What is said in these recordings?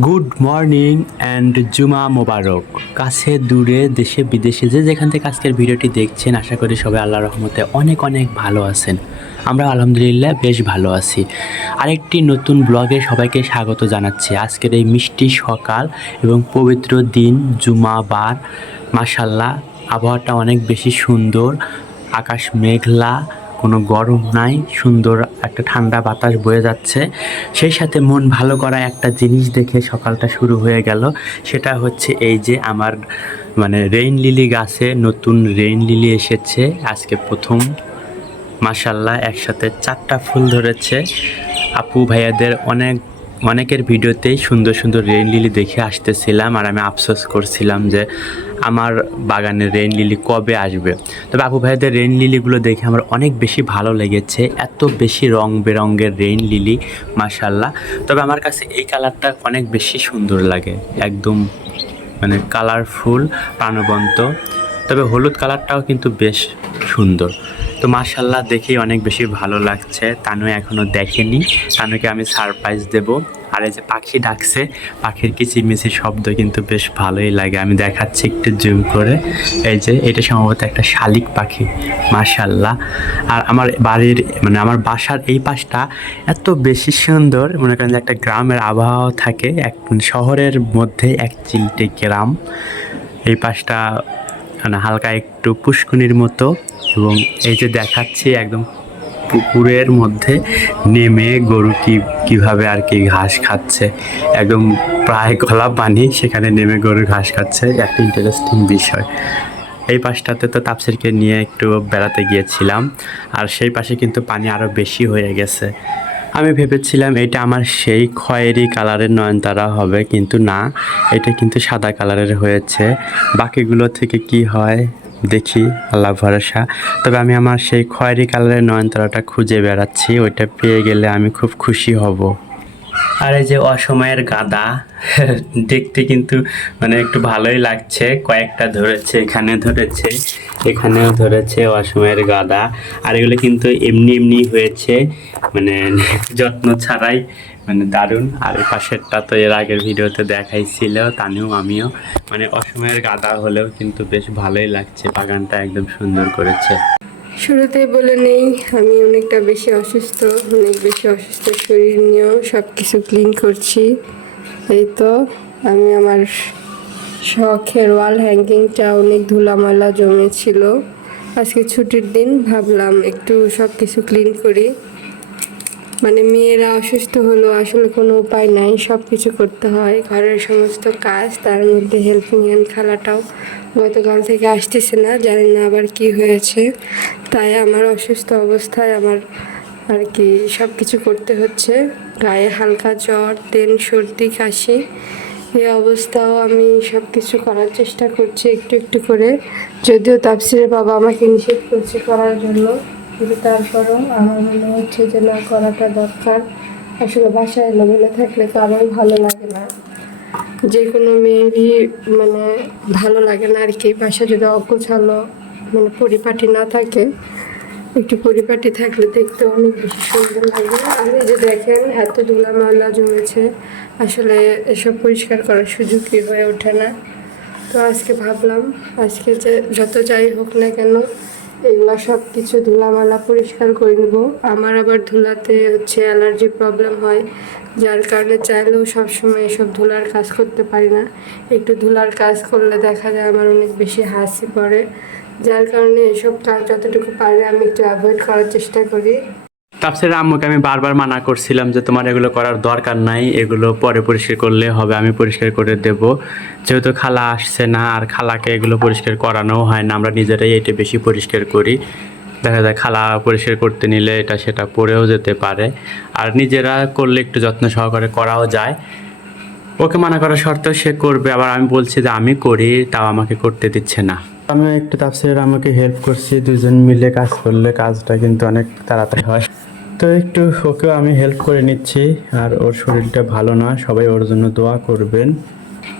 Good morning and জুমা মোবারক। কাছে, দূরে, দেশে, বিদেশে, যে যেখান থেকে আজকের ভিডিওটি দেখছেন, আশা করি সবাই আল্লাহ রহমতে অনেক অনেক ভালো আছেন। আমরা আলহামদুলিল্লাহ বেশ ভালো আছি। আরেকটি নতুন ব্লগে সবাইকে স্বাগত জানাচ্ছি। আজকের এই মিষ্টি সকাল এবং পবিত্র দিন, জুমা বার মাসাল্লাহ আবহাওয়াটা অনেক বেশি সুন্দর। আকাশ মেঘলা, কোনো গরম নাই, সুন্দর একটা ঠান্ডা বাতাস বয়ে যাচ্ছে। সেই সাথে মন ভালো করা একটা জিনিস দেখে সকালটা শুরু হয়ে গেল। সেটা হচ্ছে এই যে আমার মানে রেইন লিলি গাছে নতুন রেইন লিলি এসেছে। আজকে প্রথম। মাসাল্লাহ একসাথে চারটা ফুল ধরেছে। আপু ভাইয়াদের অনেক অনেকের ভিডিওতেই সুন্দর সুন্দর রেইন লিলি দেখে আসতেছিলাম আর আমি আফসোস করছিলাম যে আমার বাগানে রেইন লিলি কবে আসবে। তবে আপু ভাইদের রেইন লিলিগুলো দেখে আমার অনেক বেশি ভালো লেগেছে। এত বেশি রং বেরঙের রেইন লিলি মাসাল্লাহ তবে আমার কাছে এই কালারটা অনেক বেশি সুন্দর লাগে। একদম মানে কালারফুল, প্রাণবন্ত। তবে হলুদ কালারটাও কিন্তু বেশ সুন্দর। তো মার্শাল্লাহ দেখেই অনেক বেশি ভালো লাগছে। তানু এখনও দেখেনি। তানুকে আমি সারপ্রাইজ দেব। আর এই যে পাখি ডাকছে, পাখির কিচিমিচি শব্দ কিন্তু বেশ ভালোই লাগে। আমি দেখাচ্ছি একটু জুম করে। এই যে এটা সম্ভবত একটা শালিক পাখি মার্শাল্লাহ আর আমার বাড়ির মানে আমার বাসার এই পাশটা এত বেশি সুন্দর। মনে করেন যে একটা গ্রামের আবহাওয়া থাকে, এক শহরের মধ্যে এক চিলটে গ্রাম। এই পাশটা মানে হালকা একটু পুষ্কুনির মতো। এবং এই যে দেখাচ্ছি একদম পুকুরের মধ্যে নেমে গরু কি, কীভাবে আর কি ঘাস খাচ্ছে। একদম প্রায় গলা পানি সেখানে নেমে গরু ঘাস খাচ্ছে। একটা ইন্টারেস্টিং বিষয়। এই পাশটাতে তো তাপসিরকে নিয়ে একটু বেড়াতে গিয়েছিলাম। আর সেই পাশে কিন্তু পানি আরও বেশি হয়ে গেছে। আমি ভেবেছিলাম এটা আমার সেই খয়েরি কালারের নয়নতারা হবে, কিন্তু না, এটা কিন্তু সাদা কালারের হয়েছে। বাকিগুলো থেকে কি হয়? দেখি আল্লাহ ভরসা। তবে আমি আমার সেই খয়েরি কালারের নয়নতারাটা খুঁজে বেড়াচ্ছি, ওইটা পেয়ে গেলে আমি খুব খুশি হব। আর এই যে অসময়ের গাদা, দেখতে কিন্তু মানে একটু ভালোই লাগছে। কয়েকটা ধরেছে, এখানে ধরেছে, এখানেও ধরেছে অসময়ের গাদা। আর এগুলো কিন্তু এমনি এমনি হয়েছে মানে যত্ন ছাড়াই মানে দারুণ। আর এই পাশেরটা তো এর আগের ভিডিওতে দেখাইছিল, তানিও, আমিও। মানে অসময়ের গাদা হলেও কিন্তু বেশ ভালোই লাগছে, বাগানটা একদম সুন্দর করেছে। শুরুতে বলে নেই, আমি অনেকটা বেশি অসুস্থ, অনেক বেশি অসুস্থ, শরীর নিয়েও সব কিছু ক্লিন করছি। এই তো, আমি আমার শখের ওয়াল হ্যাঙ্গিংটা অনেক ধুলা ময়লা জমেছিল। আজকে ছুটির দিন, ভাবলাম একটু সব কিছু ক্লিন করি। মানে মেয়েরা অসুস্থ হলো আসলে কোনো উপায় নাই সব কিছু করতে হয়। ঘরের সমস্ত কাজ, তার মধ্যে হেল্পিং হ্যান্ড খেলাটাও গতকাল থেকে আসতেছে না, জানি না আবার কি হয়েছে। তাই আমার অসুস্থ অবস্থায় আমার আর কি সব কিছু করতে হচ্ছে। গায়ে হালকা জ্বর দেন সর্দি, কাশি, এই অবস্থাও আমি সব কিছু করার চেষ্টা করছি একটু একটু করে। যদিও তাপসিরের বাবা আমাকে নিষেধ করছে করার জন্য। কিন্তু তারপরও আমার মনে হচ্ছে যে না করাটা দরকার। আসলে বাসায় এলোমেলো থাকলে কারোই ভালো লাগে না। যে কোনো মেয়েরই মানে ভালো লাগে না আর কি। বাসা যদি অগোছালো মানে পরিপাটি না থাকে, একটু পরিপাটি থাকলে দেখতে অনেক বেশি সুন্দর লাগে। এই যে দেখেন, এত ধুলা ময়লা জমেছে। আসলে এসব পরিষ্কার করার সুযোগই হয়ে ওঠে না। তো আজকে ভাবলাম, আজকে যে যত যাই হোক না কেন এগুলো সব কিছু ধুলামালা পরিষ্কার করে নেব। আমার আবার ধুলাতে হচ্ছে অ্যালার্জি প্রবলেম হয়, যার কারণে চাইলেও সবসময় এসব ধুলার কাজ করতে পারি না। একটু ধুলার কাজ করলে দেখা যায় আমার অনেক বেশি হাসি পড়ে, যার কারণে এসব কাজ যতটুকু পারি আমি একটু অ্যাভয়েড করার চেষ্টা করি। তাপসের আম্মুকে আমি বারবার মানা করছিলাম যে তোমার এগুলো করার দরকার নাই, এগুলো পরে পরিষ্কার করলে হবে, আমি পরিষ্কার করে দেব। যেহেতু খালা আসছে না, আর খালাকে এগুলো পরিষ্কার করানো হয় না, আমরা নিজেরাই এটা বেশি পরিষ্কার করি। দেখা যায় খালা পরিষ্কার করতে নিলে এটা সেটা পড়েও যেতে পারে। আর নিজেরা করলে একটু যত্ন সহকারে করাও যায়। ওকে মানা করার শর্তেও সে করবে, আবার আমি বলছি যে আমি করি, তাও আমাকে করতে দিচ্ছে না। আমি একটু তাপসির আমাকে হেল্প করছি দুজন মিলে কাজ করলে কাজটা কিন্তু অনেক তাড়াতাড়ি হয়। তো একটু ওকে আমি হেল্প করে নিচ্ছি, আর ওর শরীরটা ভালো না, সবাই ওর জন্য দোয়া করবেন।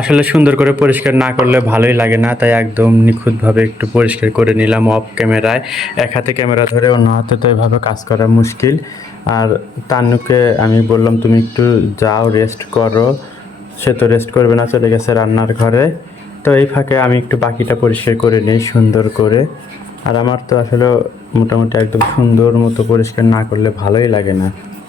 আসলে সুন্দর করে পরিষ্কার না করলে ভালোই লাগে না, তাই একদম নিখুঁতভাবে একটু পরিষ্কার করে নিলাম অফ ক্যামেরায় এক হাতে ক্যামেরা ধরে, অন্য হাতে তো এভাবে কাজ করা মুশকিল। আর তান্নুকে আমি বললাম, তুমি একটু যাও রেস্ট করো। সে তো রেস্ট করবে না, চলে গেছে রান্নার ঘরে। তো এই ফাঁকে আমি একটু বাকিটা পরিষ্কার করে নিই, সুন্দর করে। আর আমার তো আসলে মোটামুটি একদম সুন্দর মতো পরিষ্কার না করলে ভালোই লাগে না।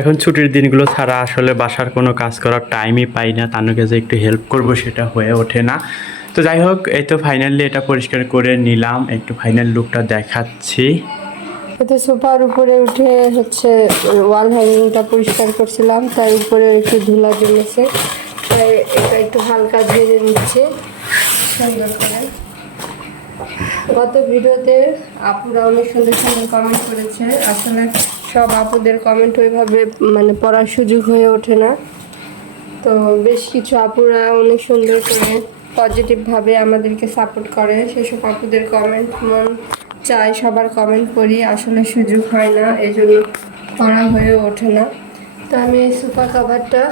এখন ছুটির দিনগুলো ছাড়া আসলে বাসার কোনো কাজ করার টাইমই পাই না তানুকে যে একটু হেল্প করব সেটা হয়ে ওঠে না। তো যাই হোক এই তো ফাইনালি এটা পরিষ্কার করে নিলাম একটু ফাইনাল লুকটা দেখাচ্ছি। এতে সোফার উপরে উঠে হচ্ছে ওয়াল হ্যাঙ্গিংটা পরিষ্কার করছিলাম তার উপরে একটু ধুলা জমেছে তাই এটা একটু হালকা ঝেড়ে নিচ্ছে সুন্দর করে। গত ভিডিওতে আপুরা অনেক সুন্দর সুন্দর কমেন্ট করেছে। আসলে সব আপুদের কমেন্ট ওইভাবে মানে পড়ার সুযোগ হয়ে ওঠে না। তো বেশ কিছু আপুরা অনেক সুন্দর করে পজিটিভভাবে আমাদেরকে সাপোর্ট করে। সেসব আপুদের কমেন্ট মন চাই সবার কমেন্ট করি আসলে সুযোগ হয় না এই জন্য পড়া হয়ে ওঠে না। তো আমি এই সোফা কাভারটা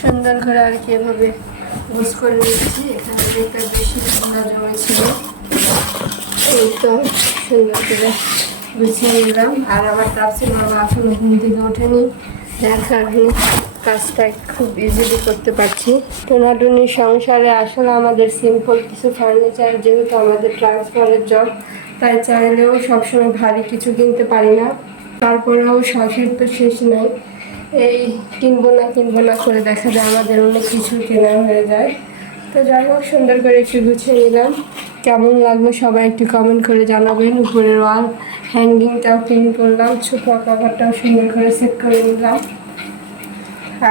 সুন্দর করে আর কি এভাবে বুঝ করে নিচ্ছি এখানে একটা বেশি জমেছিল। এই তো গুছিয়ে নিলাম। আর আমার ওঠেনি। যার কারণে কাজটা খুব ইজিলি করতে পারছি। টোনাটুনি সংসারে আসলে আমাদের সিম্পল কিছু ফার্নিচার যেহেতু আমাদের ট্রান্সফারের জব তাই চাইলেও সবসময় ভারী কিছু কিনতে পারি না। তারপরেও শখের তো শেষ নাই। এই কিনবো না কিনবো না করে দেখা যায় আমাদের অনেক কিছু কেনা হয়ে যায়। তো যাই হোক, সুন্দর করে একটু গুছিয়ে নিলাম। কেমন লাগল সবাই একটু কমেন্ট করে জানাবেন। উপরের ওয়াল হ্যাঙ্গিংটাও ক্লিন করলাম, ছোটো কাভারটাও সুন্দর করে সেট করে নিলাম।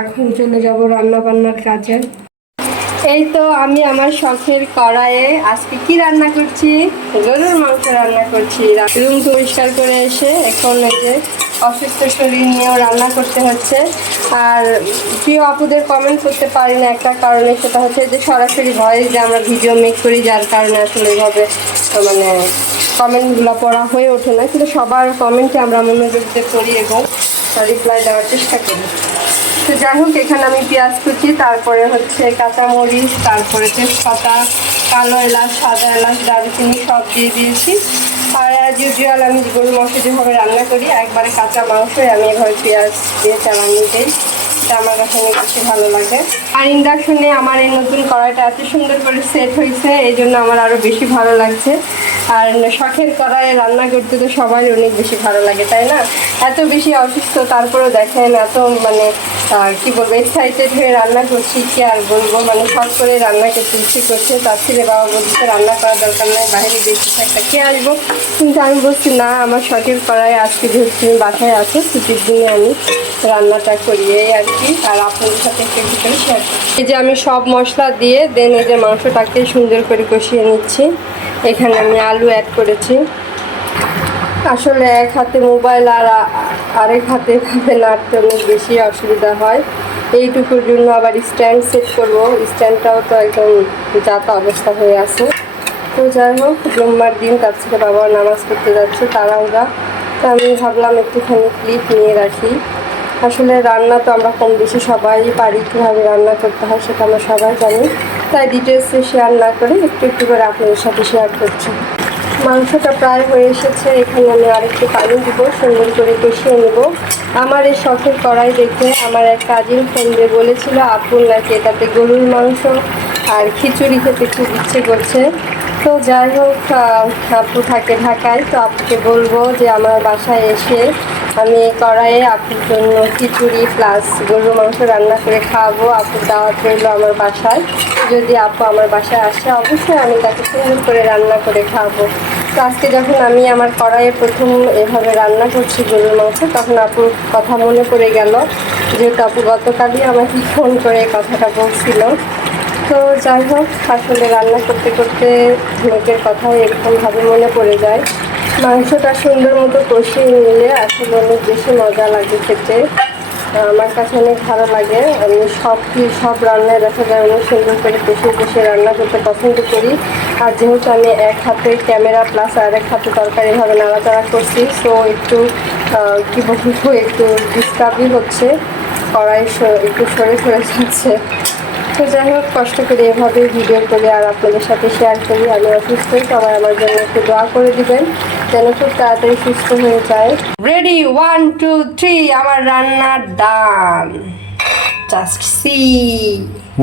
এখন চলে যাব রান্না বান্নার কাজে। এই তো আমি আমার শখের কড়াইয়ে আজকে কি রান্না করছি? গরুর মাংস রান্না করছি। রুম পরিষ্কার করে এসে এখন এই যে অসুস্থ শরীর নিয়েও রান্না করতে হচ্ছে। আর প্রিয় আপুদের কমেন্ট করতে পারি না একটা কারণে, সেটা হচ্ছে যে সরাসরি ভয়েস যে আমরা ভিডিও মেক করি, যার কারণে আসলে এইভাবে মানে কমেন্টগুলো পড়া হয়ে ওঠে না। কিন্তু সবার কমেন্টে আমরা মনোযোগ দিয়ে করি এবং রিপ্লাই দেওয়ার চেষ্টা করি। তো যাই হোক, এখানে আমি পেঁয়াজ কুচি, তারপরে হচ্ছে কাঁচামরিচ, তারপরে তেজপাতা, কালো এলাচ, সাদা এলাচ, দারুচিনি সব দিয়ে দিয়েছি। আর অ্যাজ ইউজুয়াল আমি গরু মাংস যেভাবে রান্না করি। একবারে কাঁচা মাংসই আমি এভাবে পেঁয়াজ দিয়ে চালানি দিই। এটা আমার কাছে অনেক বেশি ভালো লাগে। আর ইন্ডাকশনে আমার এই নতুন কড়াইটা এত সুন্দর করে সেট হয়েছে এই জন্য আমার আরও বেশি ভালো লাগছে। আর শখের কড়াইয়ে রান্না করতে তো সবাই অনেক বেশি ভালো লাগে, তাই না? এত বেশি অসুস্থ, তারপরেও দেখেন এত মানে কি বলব এক্সাইটেড হয়ে রান্না করছি, কি আর বলব? মানে শখ করে রান্না করতে ইচ্ছে করছে, তার ছেলে বাবা বলছে, রান্না করার দরকার নেই, বাইরে বেশি একটা খেয়ে আসব? কিন্তু আমি বলছি, না, আমার শখের কড়াই আজকে যেহেতু তুমি বাসায় আছো, ছুটির দিনে আমি রান্নাটা করি এই আর কি, আর আপনাদের সাথে একটু করে শেয়ার এই যে আমি সব মশলা দিয়ে, দেন এই যে মাংসটাকে সুন্দর করে কষিয়ে নিচ্ছি। এখানে আমি আলু অ্যাড করেছি। আসলে এক হাতে মোবাইল আর আরেক হাতে ভাবে নাড়তে অনেক বেশি অসুবিধা হয়। এইটুকুর জন্য আবার স্ট্যান্ড সেট করব। স্ট্যান্ডটাও তো একদম যাতা অবস্থা হয়ে আছে। তো যাই হোক, জুম্মার দিন, তার থেকে বাবা নামাজ পড়তে যাচ্ছে তারাওরা তো আমি ভাবলাম একটুখানি ক্লিপ নিয়ে রাখি। আসলে রান্না তো আমরা কম বেশি সবাই পারি, কীভাবে রান্না করতে হয় সেটা আমরা সবাই জানি। তাই ডিটেলসে শেয়ার না করে একটু একটু করে আপনাদের সাথে শেয়ার করছি। মাংসটা প্রায় হয়ে এসেছে, এখানে আমি আরেকটু পানি দিব, সুন্দর করে কষিয়ে নেব। আমার এই শখের কড়াই দেখে আমার এক কাজিন ফ্রেন্ডে বলেছিল আপুর নাকি এটাতে গরুর মাংস আর খিচুড়ি খেতে খুব ইচ্ছে করছে। তো যাই হোক আপু থাকে ঢাকায়, তো আপুকে বলব যে আমার বাসায় এসে আমি কড়াইয়ে আপুর জন্য খিচুড়ি প্লাস গরুর মাংস রান্না করে খাওয়াবো। আপুর দাওয়াত রইল আমার বাসায়। যদি আপু আমার বাসায় আসে, অবশ্যই আমি তাকে সুন্দর করে রান্না করে খাওয়াবো। তো আজকে যখন আমি আমার কড়াইয়ে প্রথম এভাবে রান্না করছি গরুর মাংস, তখন আপুর কথা মনে পড়ে গেল। যেহেতু আপু গতকালই আমাকে ফোন করে কথাটা বলছিল। তো যাই হোক, আসলে রান্না করতে করতে মেয়েদের কথা এরকমভাবে মনে পড়ে যায়। মাংসটা সুন্দর মতো কষিয়ে নিলে আসলে অনেক বেশি মজা লাগে খেতে। আমার কাছে অনেক ভালো লাগে। আমি সব কি সব রান্নায় দেখা যায় অনেক সুন্দর করে কষিয়ে কষিয়ে রান্না করতে পছন্দ করি। আর যেহেতু আমি এক হাতে ক্যামেরা প্লাস আর এক হাতে তরকারি এভাবে নাড়াচাড়া করছি সো একটু কী বলব, একটু ডিস্টার্বই হচ্ছে। কড়াই একটু সরে সরে যাচ্ছে। তো যাই হোক, কষ্ট করে এভাবে ভিডিও করে আর আপনাদের সাথে শেয়ার করি। আমি অসুস্থ, সবাই আমার জন্য একটু দোয়া করে দিবেন। যেন খুব তাড়াতাড়ি সুস্থ হয়ে যায়। রেডি ওয়ান টু থ্রি আমার রান্নার ডান জাস্ট সি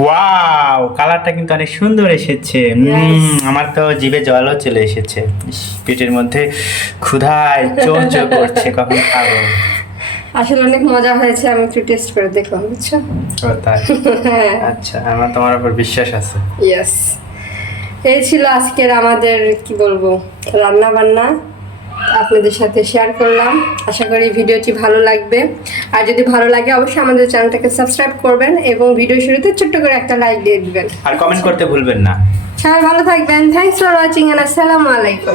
ওয়াও কালারটা কিন্তু অনেক সুন্দর এসেছে। আমার তো জিভে জলও চলে এসেছে। পেটের মধ্যে ক্ষুধায় চোর চোখ করছে কখন খাব? আসলে অনেক মজা হয়েছে আমি একটু টেস্ট করে দেখলাম বুঝছ? ও তাই? হ্যাঁ। আচ্ছা আমার তোমার উপর বিশ্বাস আছে। ইয়েস এই ছিল আজকের আমাদের কি বলব রান্না বান্না আপনাদের সাথে শেয়ার করলাম। আশা করি ভিডিওটি ভালো লাগবে। আর যদি ভালো লাগে অবশ্যই আমাদের চ্যানেলটাকে সাবস্ক্রাইব করবেন এবং ভিডিও শুরুতে ছোট্ট করে একটা লাইক দিয়ে দিবেন। আর কমেন্ট করতে ভুলবেন না। সবাই ভালো থাকবেন। থ্যাংকস ফর ওয়াচিং এন্ড আসসালামু আলাইকুম